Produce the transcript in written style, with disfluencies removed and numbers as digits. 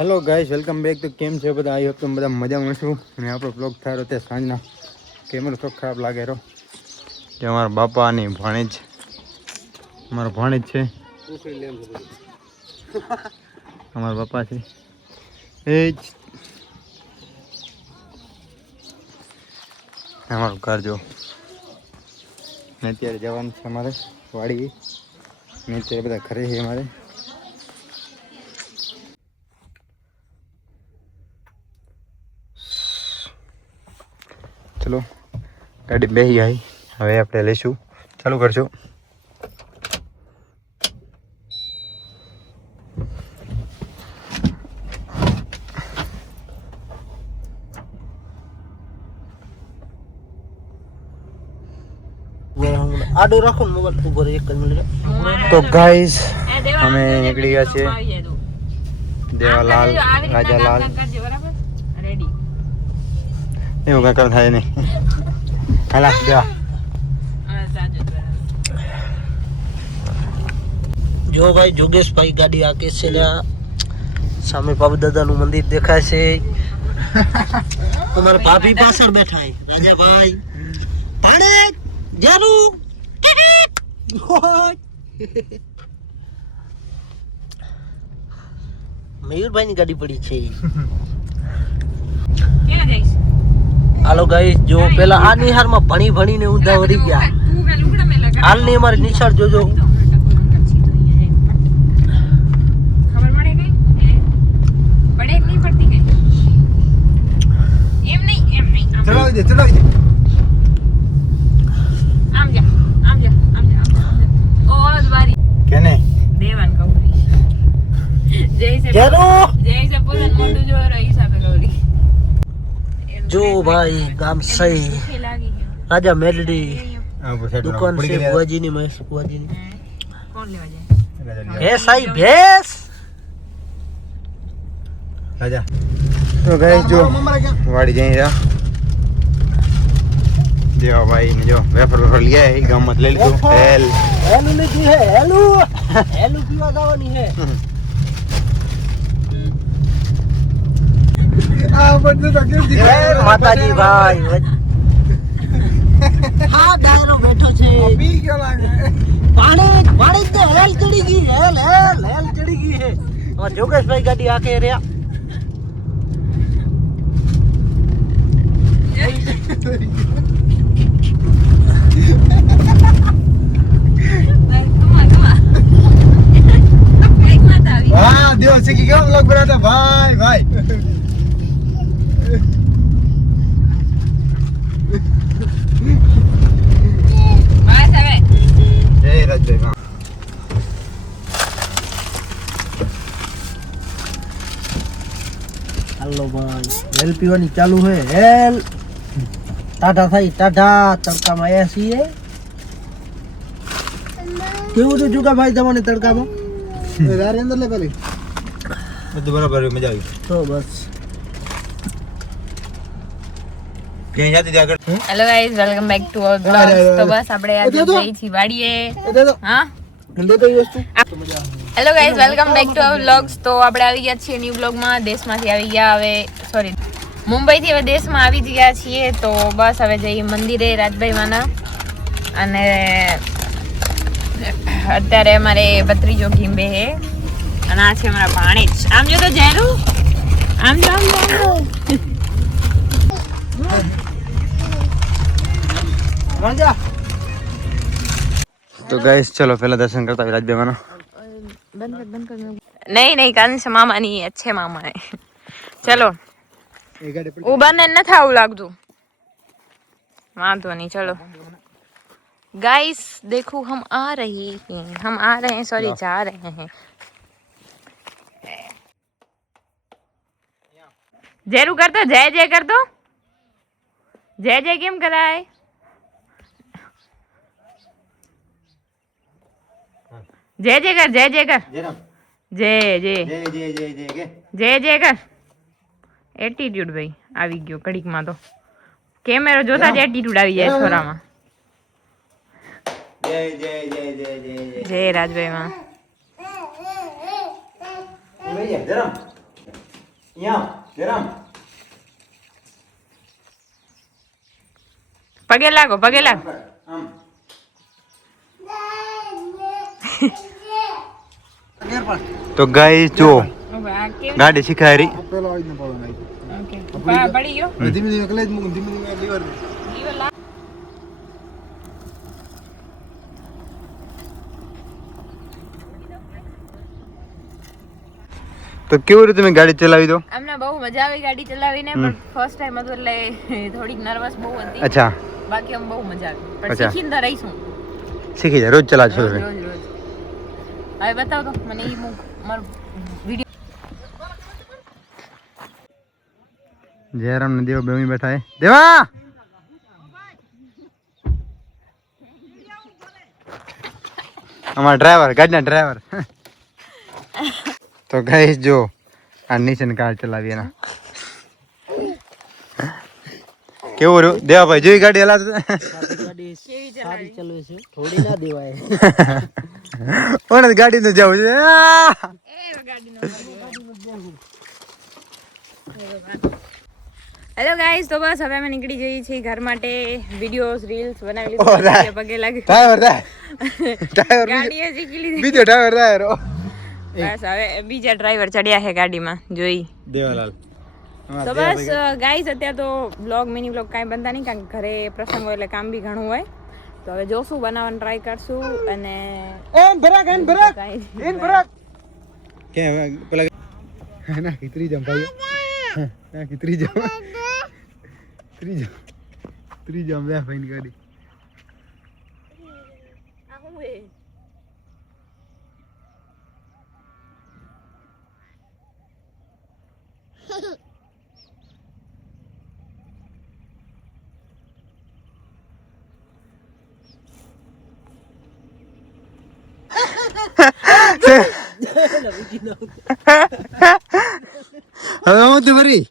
Hello guys, welcome back. તો કેમ છે બધા? આઈ હોપ તમે બધા મજામાં છો. અને આપણો બ્લોગ થયો તે સાંજના કેમેરો તો ખરાબ લાગે રહ્યો કે અમારા બાપાની ભાણેજ, અમારો ભાણેજ છે, અમારા બાપા છે એ જ અમારું ઘર જો. ને અત્યારે જવાનું છે અમારે વાડી, ને અત્યારે બધા ઘરે છે અમારે. ચલો ગાડી બેસી ગઈ, હવે આપણે લઈશું, ચાલુ કરશું. આડો રાખો ને મોબાઈલ ઉભો રહે એક જ મિનિટ. તો ગાઈસ અમે નીકળી ગયા છીએ દેવાલાલ રાજાલાલ. એવું કાંઈ થાય નહીં. હાલા દેવા. જો ભાઈ જોગેશભાઈ ગાડી આકે છે ને સામે બાબુદાદાનું મંદિર દેખાય છે. તમારા ભાભી પાછળ બેઠા છે રાજાભાઈ. પાડે જારું મયુરભાઈ ની ગાડી પડી છે. હાલો ગાઈસ, જો પેલા આ નિહારમાં ભણી ભણીને ઊંધા વળી ગયા. હાલની અમારી નિશાળ જોજો. ચલાવી દે. કેને દેવાન કૌરી જય પોતાનું મોઢું જો રહી સાપે ગૌરી. જો ભાઈ ગામ સહી રાજા મેલડી દુકાન છે બુઆજીની, મહેશ બુઆજીની. કોણ લેવા જાય? ભેસ આઈ ભેસ. રાજા. તો ગાઈસ જો વાડી જઈ રહ્યા દેવા ભાઈ ને. જો વેફર લઈ આવ્યા ગામમાં લઈ લીધું. હેલું લીધી હે, હેલું પીવા જવાની હે. માતાજી ભાઈ હા ડાયરો બેઠો છે. પાણી તો હેલ ચડી ગઈ, હેલ ચડી ગઈ હે. જોગેશભાઈ ગાડી આકે રહ્યા. હા દેવ શીખી ગયો બ્લોગ બનાવતા ભાઈ. બસ હવે જય રાજભાઈ. હાલો ભાઈ, હેલ પીવાની ચાલુ હે. હેલ ટાઢા થઈ, ટાઢા તડકામાં આવ્યા છીએ. કેવું હતું જુગા ભાઈ તમને તડકામાં? અંદર લે પેલી બધું બરાબર, મજા આવી. તો બસ ક્યાં જાતી આગળ. Hello guys, welcome back to our blog. તો બસ આપણે આજે જઈ છીએ વાડીએ. હા hello guys, welcome back to our blogs. તો આપણે આવી ગયા છીએ ન્યૂ બ્લોગમાં. દેશમાંથી આવી ગયા, હવે સોરી મુંબઈથી હવે દેશમાં આવી ગયા છીએ. તો બસ હવે જઈએ મંદિરે રાજભાઈ માના. અને અત્યારે અમારે ભત્રીજો ગીંબે હે અને આ છે અમારા ભાણેજ. આમ જો તો જેરું, આમ જો. તો ગાઈસ ચલો પેલા દર્શન કરતા હોય રાજભાઈ માનો. नहीं कंस मामा नहीं है, अच्छे मामा है. चलो उबरने न था वो लाग दू वांधो नहीं. चलो गाइस देखो हम आ रहे हैं सॉरी जा रहे हैं. जयरू कर दो, जय जय कर दो. जय जय केम कराए? जय जय कर, जय जय कर, जय जय जय जय कर. एटीट्यूड भाई આવી ગયો કડીકમાં. તો કેમેરો જોતા જ એટીટ્યુડ આવી જાય છોરામાં. જય જય જય જય જય જય રાજભાઈ માં. પગે લાગો પગે લાગો. તો ગાઈસ જો આ કેવી ગાડી શીખાય રહી. ઓકે પડી ગયો ધીમે ધીમે કલેજ મૂક, ધીમે ધીમે લીવર. લીવર લા તો કેવું રીતે તમે ગાડી ચલાવી દો? અમને બહુ મજા આવી ગાડી ચલાવીને, પણ ફર્સ્ટ ટાઈમ હતું એટલે થોડીક નર્વસ બહુ હતી. અચ્છા, બાકી આમ બહુ મજા આવી, પણ અચ્છા. શીખીને તો રહીશું શીખી જાય, રોજ ચલાવશો રોજ તમે? રોજ રોજ. હવે બતાવો તો મને ઈ મારો વિડિયો. જયરામ ને દેવા બે બેઠા હે. દેવા અમારા ડ્રાઈવર, ગાડીના ડ્રાઈવર. તો ગાઈસ જો આ નીચે કાર ચલાવી એના કેવું રહ્યું દેવાભાઈ? જોઈ ગાડી હલાવતો? ગાડી સારી ચલવે છે, થોડી ના દેવાય. ઓને ગાડી નું જવું છે. હેલો ગાઈસ, તો બસ હવે અમે નીકળી જઈએ છીએ ઘર માટે. વિડિયોઝ રીલ્સ બનાવી લીધી, પગે લાગી ડ્રાઈવર ગાડીએ શીખી લીધી. બીજો ડ્રાઈવર બસ હવે બીજા ડ્રાઈવર ચડ્યા છે ગાડીમાં, જોઈ. દેવાલાલ. તો બસ ગાઈસ, અત્યારે તો બ્લોગ મિની બ્લોગ કાંઈ બનતા નહીં, કારણ કે ઘરે પ્રસંગ હોય એટલે કામ બી ઘણું હોય. તો હવે જોશું, બનાવવાનું ટ્રાય કરશું. અને કે પેલા ના કિતરી જમ ભાઈ, ના કિતરી જમ લે ભાઈ ની ગાડી. હવે હું તો ભરી